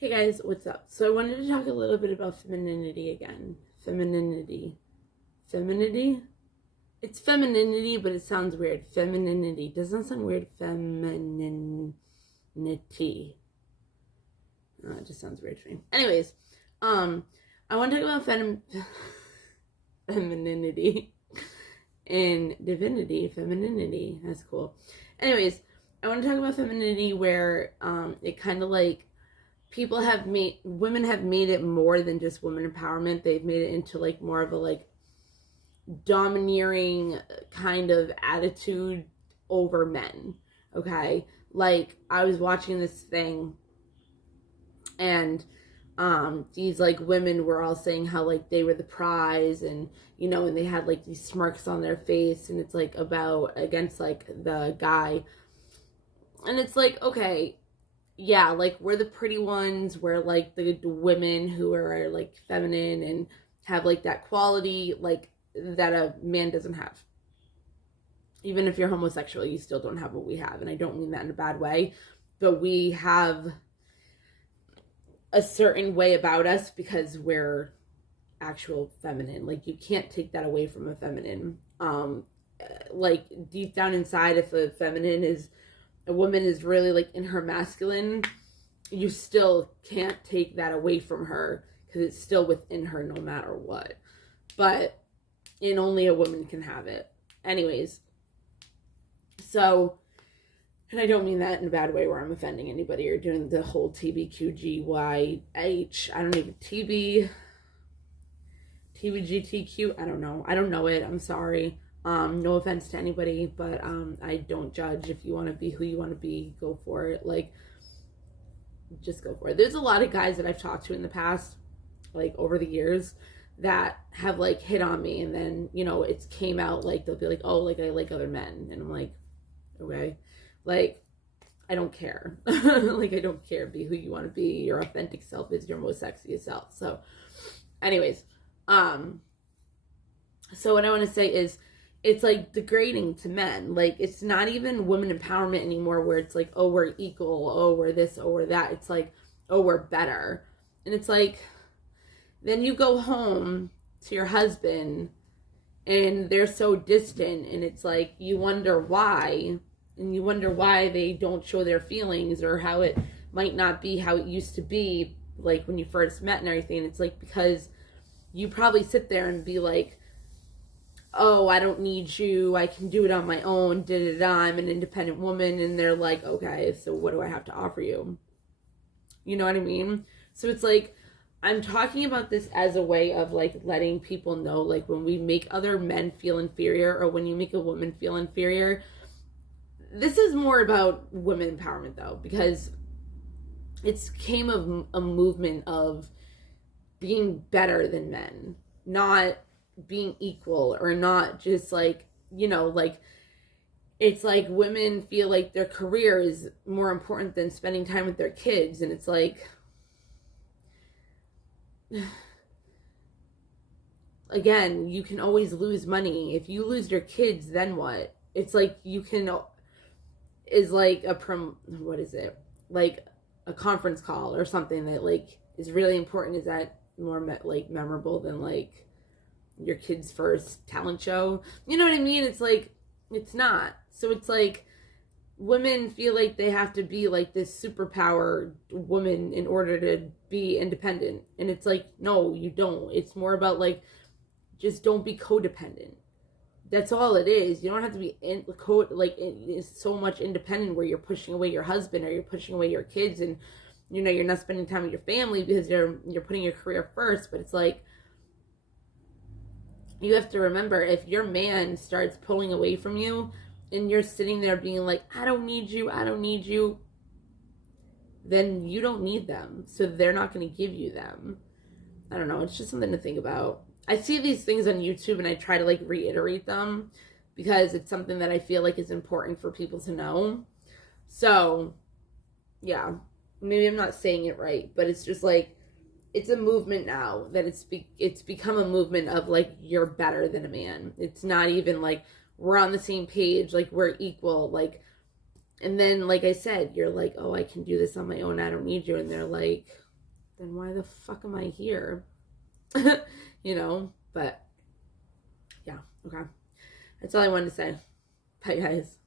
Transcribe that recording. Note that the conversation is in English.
Hey guys, what's up? So I wanted to talk a little bit about femininity again. Femininity. Femininity? It's femininity, but it sounds weird. Femininity. Doesn't sound weird. Femininity. Oh, it just sounds weird to me. Anyways, I want to talk about femininity and divinity. Femininity. That's cool. Anyways, I want to talk about femininity where it kind of like women have made it more than just women empowerment. They've made it into like more of a like domineering kind of attitude over men. Okay, like I was watching this thing, and these like women were all saying how like they were the prize, and and they had like these smirks on their face, and it's like about against like the guy, and it's like, okay, yeah, like we're the pretty ones, we're like the women who are like feminine and have like that quality like that a man doesn't have. Even if you're homosexual, you still don't have what we have, and I don't mean that in a bad way, but we have a certain way about us because we're actual feminine. Like you can't take that away from a feminine. Like deep down inside, if a woman is really like in her masculine, you still can't take that away from her because it's still within her no matter what. But only a woman can have it. Anyways, so, and I don't mean that in a bad way where I'm offending anybody or doing the whole TBQGYH. I don't even TBGTQ. I don't know. I don't know it. I'm sorry. No offense to anybody, but I don't judge. If you want to be who you want to be, go for it. Like, just go for it. There's a lot of guys that I've talked to in the past, like over the years, that have like hit on me, and then it's came out like they'll be like, oh, like I like other men, and I'm like, okay, like I don't care. Like I don't care. Be who you want to be. Your authentic self is your most sexiest self. So, anyways, so what I want to say is, it's like degrading to men. Like it's not even women empowerment anymore where it's like, oh, we're equal, oh, we're this, oh, we're that. It's like, oh, we're better. And it's like, then you go home to your husband and they're so distant, and it's like you wonder why, and you wonder why they don't show their feelings, or how it might not be how it used to be like when you first met and everything. And it's like because you probably sit there and be like, oh, I don't need you, I can do it on my own, I'm an independent woman. And they're like, okay, so what do I have to offer you? You know what I mean? So it's like, I'm talking about this as a way of like letting people know, like when we make other men feel inferior, or when you make a woman feel inferior, this is more about women empowerment though, because it's came of a movement of being better than men, not being equal, or not just like, like it's like women feel like their career is more important than spending time with their kids. And it's like, again, you can always lose money. If you lose your kids, then what? It's like you can, is like what is it, like a conference call or something that like is really important. Is that more like memorable than like your kid's first talent show? You know what I mean? It's like, it's not. So it's like women feel like they have to be like this superpower woman in order to be independent, and it's like, no, you don't. It's more about like, just don't be codependent. That's all it is. You don't have to be so much independent where you're pushing away your husband, or you're pushing away your kids, and you're not spending time with your family because you're putting your career first. But it's like, you have to remember, if your man starts pulling away from you and you're sitting there being like, I don't need you, then you don't need them. So they're not going to give you them. I don't know. It's just something to think about. I see these things on YouTube and I try to like reiterate them because it's something that I feel like is important for people to know. So, yeah, maybe I'm not saying it right, but it's just like, it's a movement now that it's become a movement of like, you're better than a man. It's not even like we're on the same page, like we're equal, and then like I said, you're like, oh, I can do this on my own, I don't need you, and they're like, then why the fuck am I here? You know, but yeah, okay. That's all I wanted to say. Bye, guys.